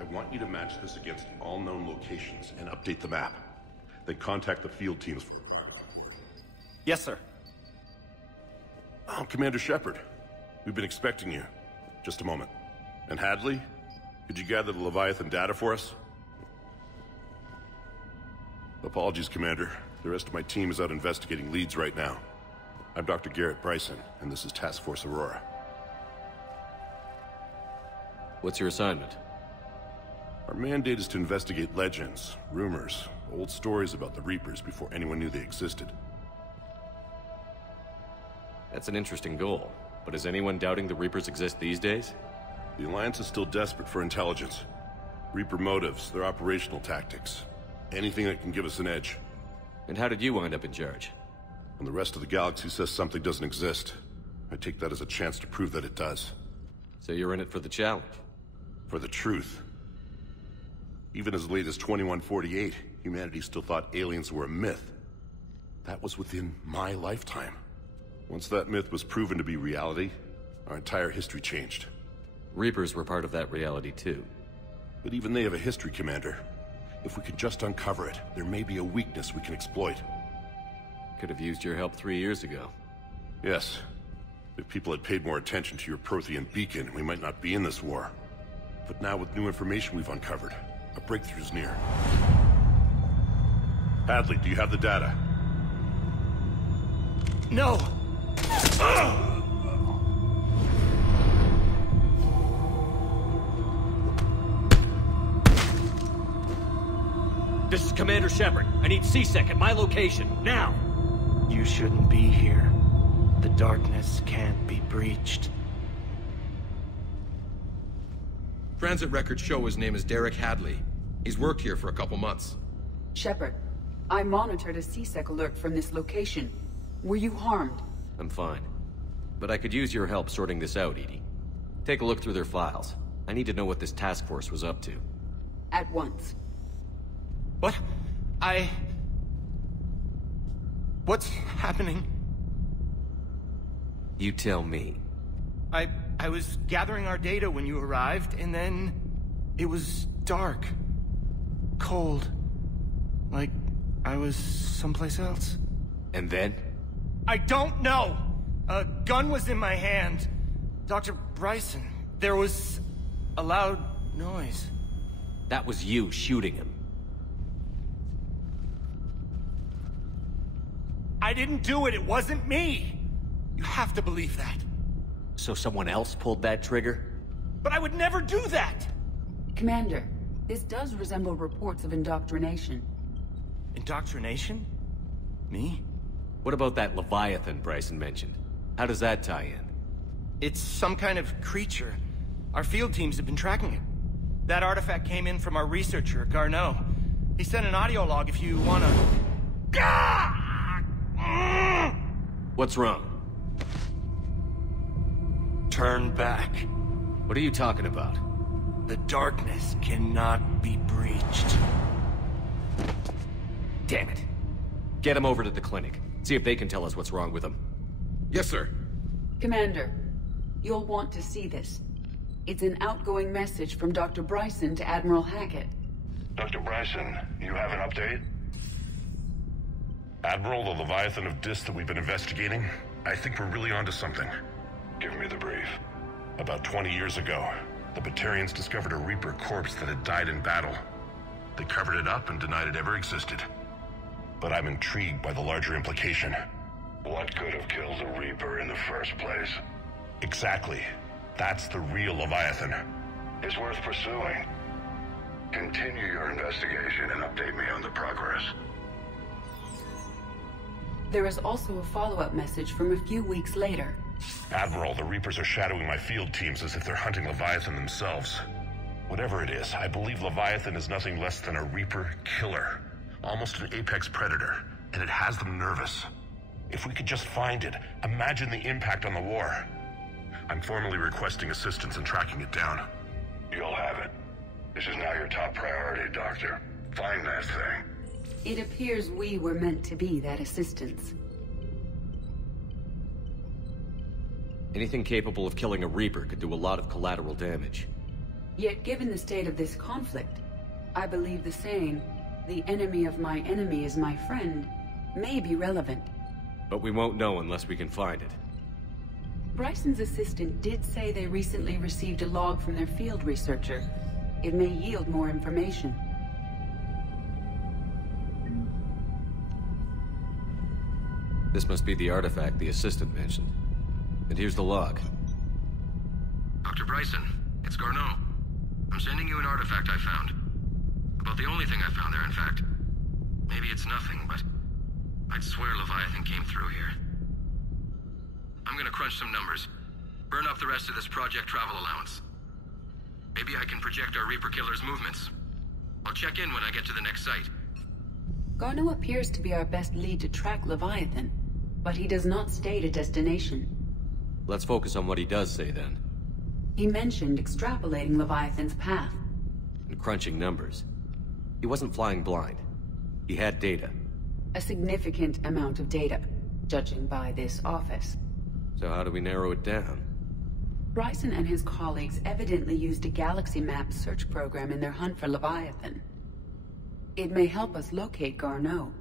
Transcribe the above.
I want you to match this against all known locations and update the map. Then contact the field teams for... Yes, sir. Oh, Commander Shepard. We've been expecting you. Just a moment. And Hadley? Could you gather the Leviathan data for us? Apologies, Commander. The rest of my team is out investigating leads right now. I'm Dr. Bryson, and this is Task Force Aurora. What's your assignment? Our mandate is to investigate legends, rumors, old stories about the Reapers before anyone knew they existed. That's an interesting goal, but is anyone doubting the Reapers exist these days? The Alliance is still desperate for intelligence. Reaper motives, their operational tactics. Anything that can give us an edge. And how did you wind up in charge? When the rest of the galaxy says something doesn't exist, I take that as a chance to prove that it does. So you're in it for the challenge? For the truth. Even as late as 2148, humanity still thought aliens were a myth. That was within my lifetime. Once that myth was proven to be reality, our entire history changed. Reapers were part of that reality too. But even they have a history, Commander. If we can just uncover it, there may be a weakness we can exploit. Could have used your help 3 years ago. Yes. If people had paid more attention to your Prothean beacon, we might not be in this war. But now with new information we've uncovered, a breakthrough's near. Hadley, do you have the data? No! This is Commander Shepard. I need C-Sec at my location, now! You shouldn't be here. The darkness can't be breached. Transit records show his name is Derek Hadley. He's worked here for a couple months. Shepard, I monitored a C-Sec alert from this location. Were you harmed? I'm fine. But I could use your help sorting this out, Edie. Take a look through their files. I need to know what this task force was up to. At once. What? What's happening? You tell me. I was gathering our data when you arrived, and then... it was dark. Cold. Like I was someplace else. And then? I don't know! A gun was in my hand. Dr. Bryson, there was a loud noise. That was you shooting him. I didn't do it, it wasn't me! You have to believe that. So someone else pulled that trigger? But I would never do that! Commander, this does resemble reports of indoctrination. Indoctrination? Me? What about that Leviathan Bryson mentioned? How does that tie in? It's some kind of creature. Our field teams have been tracking it. That artifact came in from our researcher, Garneau. He sent an audio log if you wanna... What's wrong? Turn back. What are you talking about? The darkness cannot be breached. Damn it. Get him over to the clinic. See if they can tell us what's wrong with him. Yes, sir. Commander, you'll want to see this. It's an outgoing message from Dr. Bryson to Admiral Hackett. Dr. Bryson, you have an update? Admiral, the Leviathan of Dis that we've been investigating, I think we're really onto something. Give me the brief. About 20 years ago, the Batarians discovered a Reaper corpse that had died in battle. They covered it up and denied it ever existed. But I'm intrigued by the larger implication. What could have killed the Reaper in the first place? Exactly. That's the real Leviathan. It's worth pursuing. Continue your investigation and update me on the progress. There is also a follow-up message from a few weeks later. Admiral, the Reapers are shadowing my field teams as if they're hunting Leviathan themselves. Whatever it is, I believe Leviathan is nothing less than a Reaper killer. Almost an apex predator, and it has them nervous. If we could just find it, imagine the impact on the war. I'm formally requesting assistance in tracking it down. You'll have it. This is now your top priority, Doctor. Find that thing. It appears we were meant to be that assistance. Anything capable of killing a Reaper could do a lot of collateral damage. Yet given the state of this conflict, I believe the saying, "The enemy of my enemy is my friend," may be relevant. But we won't know unless we can find it. Bryson's assistant did say they recently received a log from their field researcher. It may yield more information. This must be the artifact the assistant mentioned. And here's the log. Dr. Bryson, it's Garneau. I'm sending you an artifact I found. About the only thing I found there, in fact. Maybe it's nothing, but I'd swear Leviathan came through here. I'm gonna crunch some numbers. Burn up the rest of this Project Travel allowance. Maybe I can project our Reaper killer's movements. I'll check in when I get to the next site. Garneau appears to be our best lead to track Leviathan, but he does not state a destination. Let's focus on what he does say, then. He mentioned extrapolating Leviathan's path. And crunching numbers. He wasn't flying blind. He had data. A significant amount of data, judging by this office. So how do we narrow it down? Bryson and his colleagues evidently used a galaxy map search program in their hunt for Leviathan. It may help us locate Garneau.